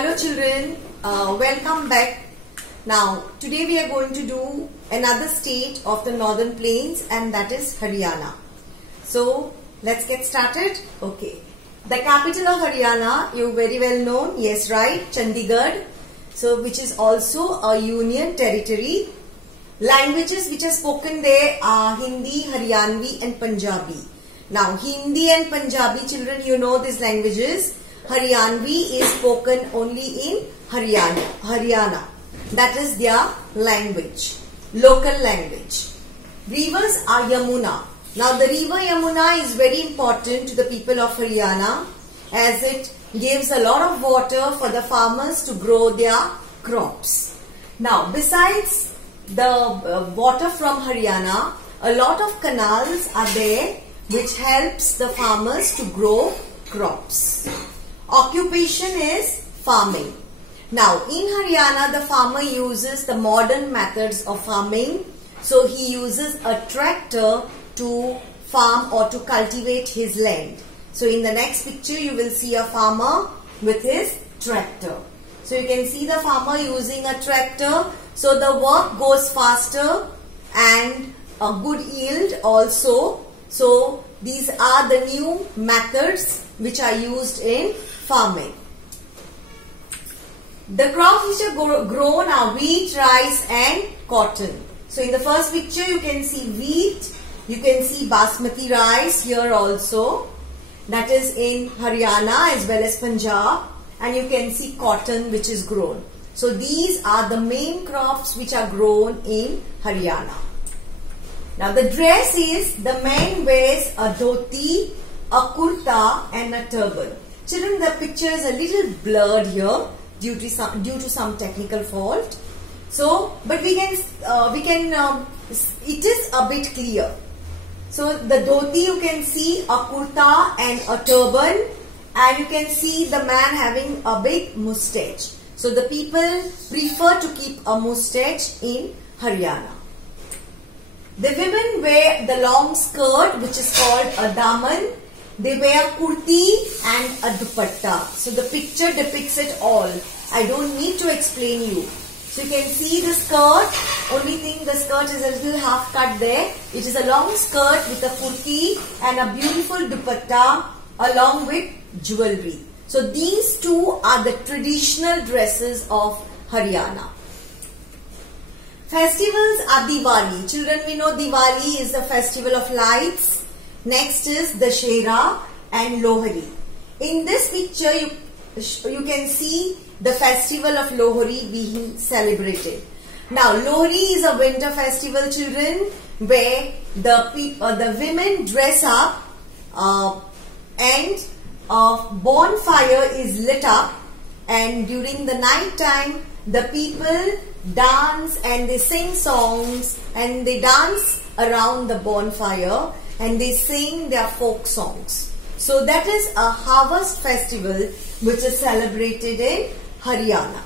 Hello children, welcome back. Now today we are going to do another state of the northern plains, and that is Haryana. So let's get started. Okay, the capital of Haryana, you very well known, yes right, Chandigarh. So which is also a union territory. Languages which are spoken there are Hindi, Haryanvi and Punjabi. Now Hindi and Punjabi, children, you know these languages. Haryanvi is spoken only in Haryana. That is their language, local language. Rivers are Yamuna. Now the river Yamuna is very important to the people of Haryana, as it gives a lot of water for the farmers to grow their crops. Now besides the water from Haryana, a lot of canals are there which helps the farmers to grow crops. Occupation is farming. Now in Haryana, the farmer uses the modern methods of farming. So he uses a tractor to farm or to cultivate his land. So in the next picture you will see a farmer with his tractor. So you can see the farmer using a tractor. So the work goes faster and a good yield also. So these are the new methods which are used in farming. The crops which are grown are wheat, rice and cotton. So in the first picture you can see wheat, you can see basmati rice here also, that is in Haryana as well as Punjab, and you can see cotton which is grown. So these are the main crops which are grown in Haryana. Now the dress is, the man wears a dhoti, a kurta and a turban. Children, the picture is a little blurred here due to some technical fault. So, but it is a bit clear. So the dhoti, you can see a kurta and a turban, and you can see the man having a big moustache. So the people prefer to keep a moustache in Haryana. The women wear the long skirt which is called a daman. They wear kurti and a dupatta. So the picture depicts it all. I don't need to explain you. So you can see the skirt. Only thing, the skirt is a little half cut there. It is a long skirt with a kurti and a beautiful dupatta along with jewelry. So these two are the traditional dresses of Haryana. Festivals are Diwali. Children, we know Diwali is the festival of lights. Next is Dussehra and Lohri. In this picture, you can see the festival of Lohri being celebrated. Now, Lohri is a winter festival, children, where the women dress up and a bonfire is lit up, and during the night time, the people dance and they sing songs and they dance around the bonfire and they sing their folk songs. So that is a harvest festival which is celebrated in Haryana.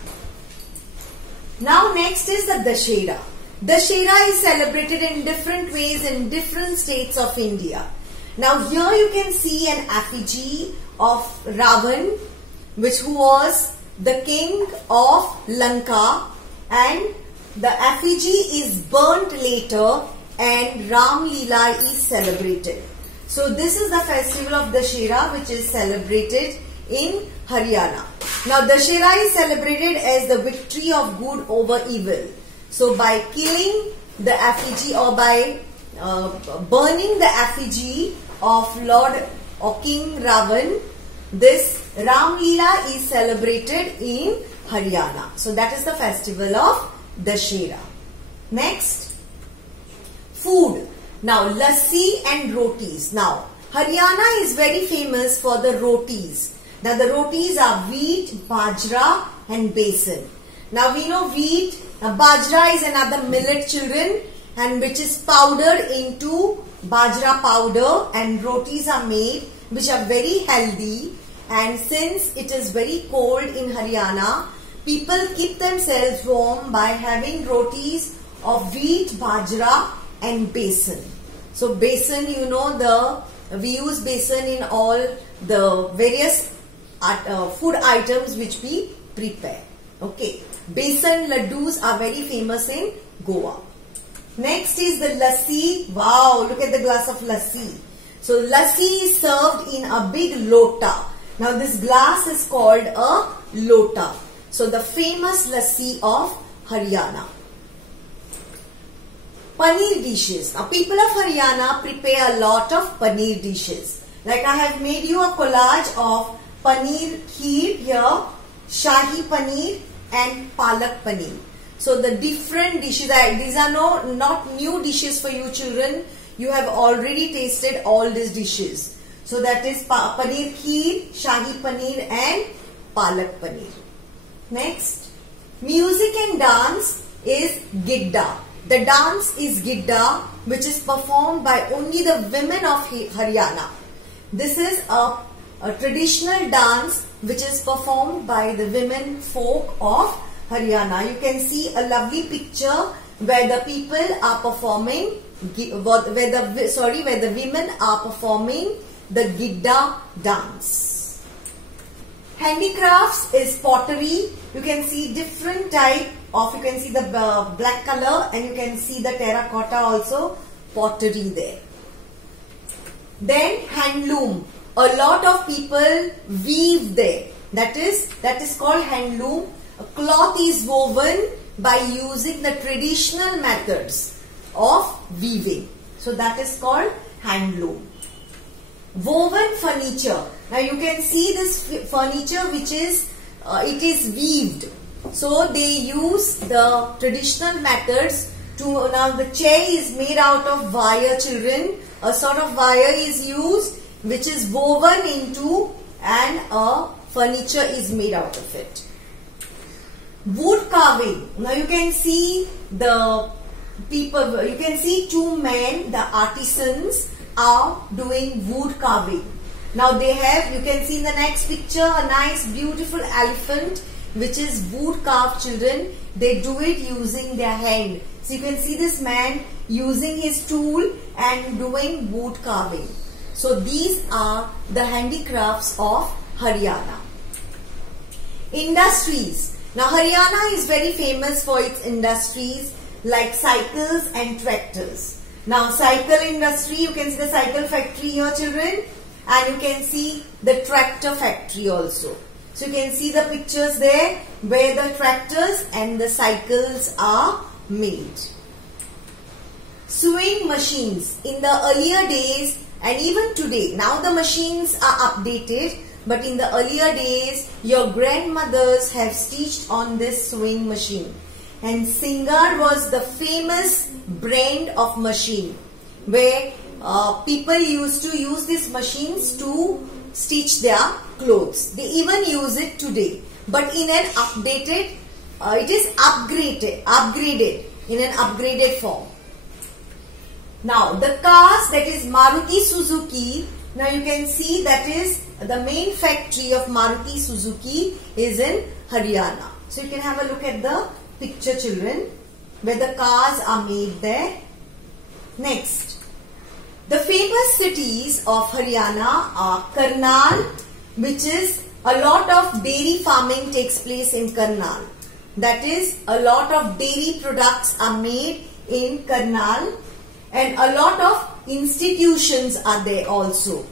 Now next is the Dussehra. Dussehra is celebrated in different ways in different states of India. Now here you can see an effigy of Ravan, who was the king of Lanka, and the effigy is burnt later and Ram Leela is celebrated. So this is the festival of Dussehra which is celebrated in Haryana. Now Dussehra is celebrated as the victory of good over evil. So by killing the effigy or by burning the effigy of Lord or King Ravan, this Ram Leela is celebrated in Haryana. So that is the festival of Dussehra. Next, food. Now lassi and rotis. Now Haryana is very famous for the rotis. Now the rotis are wheat, bajra and besan. Now we know wheat, bajra is another millet, children, and which is powdered into bajra powder, and rotis are made which are very healthy. And since it is very cold in Haryana, people keep themselves warm by having rotis of wheat, bajra and besan. So besan, you know, we use besan in all the various food items which we prepare. Okay. Besan laddus are very famous in Goa. Next is the lassi. Wow, look at the glass of lassi. So lassi is served in a big lota. Now this glass is called a lota. So the famous lassi of Haryana. Paneer dishes. Now people of Haryana prepare a lot of paneer dishes. Like I have made you a collage of paneer kheer here, shahi paneer and palak paneer. So the different dishes, these are not new dishes for you children. You have already tasted all these dishes. So that is paneer kheer, shahi paneer and palak paneer. Next, music and dance is Gidda. The dance is Gidda, which is performed by only the women of Haryana. This is a traditional dance which is performed by the women folk of Haryana. You can see a lovely picture where the people are performing, where the women are performing the Gidda dance. Handicrafts is pottery. You can see different type of, you can see the black color and you can see the terracotta also pottery there. Then handloom. A lot of people weave there. That is called handloom. A cloth is woven by using the traditional methods of weaving. So that is called handloom. Woven furniture. Now you can see this furniture which is, it is weaved. So they use the traditional methods to, now the chair is made out of wire children. A sort of wire is used which is woven into and a furniture is made out of it. Wood carving. Now you can see the people, you can see two men, the artisans are doing wood carving. Now they have, you can see in the next picture, a nice beautiful elephant which is wood carved children. They do it using their hand. So you can see this man using his tool and doing wood carving. So these are the handicrafts of Haryana. Industries. Now Haryana is very famous for its industries like cycles and tractors. Now cycle industry, you can see the cycle factory here children, and you can see the tractor factory also. So you can see the pictures there where the tractors and the cycles are made. Sewing machines. In the earlier days and even today, now the machines are updated, but in the earlier days your grandmothers have stitched on this sewing machine. And Singar was the famous brand of machine where people used to use these machines to stitch their clothes. They even use it today, but in an updated, it is upgraded in an upgraded form. Now the cars, that is Maruti Suzuki. Now you can see that is the main factory of Maruti Suzuki is in Haryana. So you can have a look at the picture children where the cars are made there. Next, the famous cities of Haryana are Karnal, which is a lot of dairy farming takes place in Karnal. That is, a lot of dairy products are made in Karnal and a lot of institutions are there also.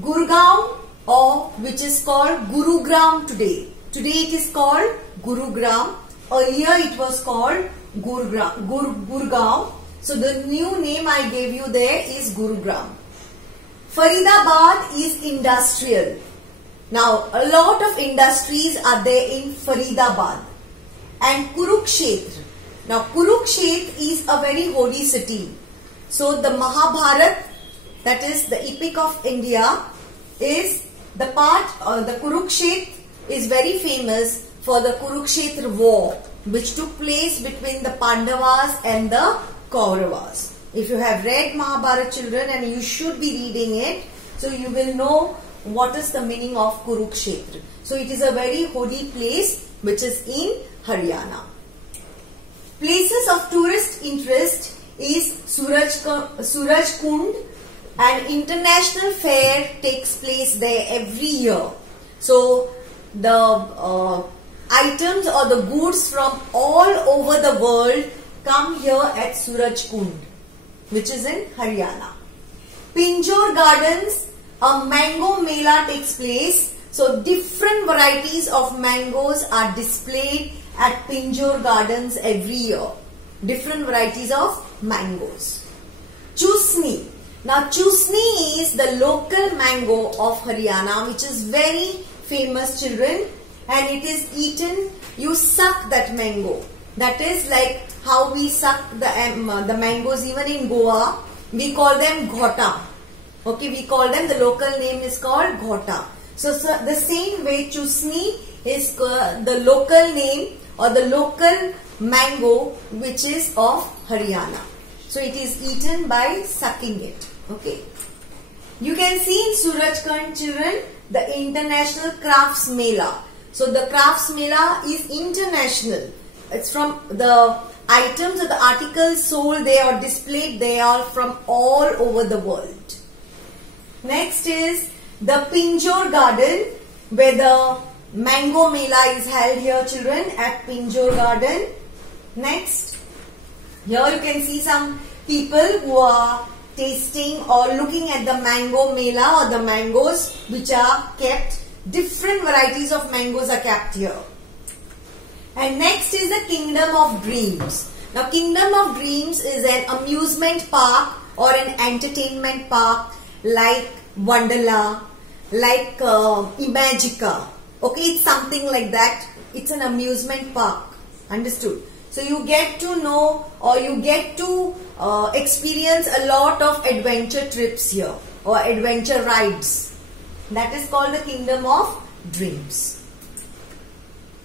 Gurgaon, or which is called Gurugram today. Today it is called Gurugram. Earlier it was called Gurgaon. So the new name I gave you there is Gurugram. Faridabad is industrial. Now a lot of industries are there in Faridabad. And Kurukshetra. Now Kurukshetra is a very holy city. So the Mahabharata, that is the epic of India, is the part, the Kurukshetra is very famous for the Kurukshetra war which took place between the Pandavas and the Kauravas. If you have read Mahabharata children, and you should be reading it, so you will know what is the meaning of Kurukshetra. So it is a very holy place which is in Haryana. Places of tourist interest is Suraj Kund. An international fair takes place there every year. So items or the goods from all over the world come here at Surajkund, which is in Haryana. Pinjore Gardens, a mango mela takes place. So different varieties of mangoes are displayed at Pinjore Gardens every year. Different varieties of mangoes. Chusni. Now Chusni is the local mango of Haryana, which is very famous, children, and it is eaten. You suck that mango. That is like how we suck the mangoes even in Goa. We call them ghota. Okay, we call them, the local name is called ghota. So the same way Chusni is the local name or the local mango which is of Haryana. So it is eaten by sucking it. Okay. You can see in Surajkund, children, the International Crafts Mela. So the Crafts Mela is international. It's from the items or the articles sold there or displayed there are from all over the world. Next is the Pinjore Garden, where the Mango Mela is held here, children, at Pinjore Garden. Next, here you can see some people who are tasting or looking at the Mango Mela or the mangoes which are kept. Different varieties of mangoes are kept here. And next is the Kingdom of Dreams. Now Kingdom of Dreams is an amusement park or an entertainment park like Wonderla, like Imagica. Okay, it's something like that. It's an amusement park. Understood? So you get to know or you get to experience a lot of adventure trips here or adventure rides. That is called the Kingdom of Dreams.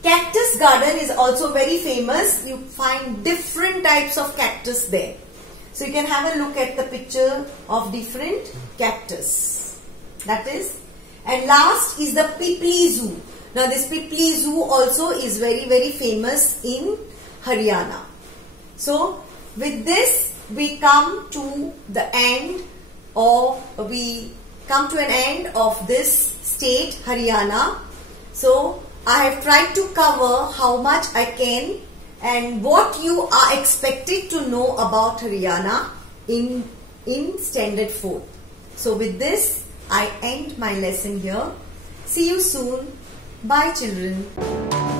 Cactus Garden is also very famous. You find different types of cactus there. So you can have a look at the picture of different cactus. That is. And last is the Pipli Zoo. Now this Pipli Zoo also is very, very famous in Haryana. So with this we come to the end, or we come to an end of this state, Haryana. So I have tried to cover how much I can and what you are expected to know about Haryana in Standard 4. So with this I end my lesson here. See you soon. Bye children.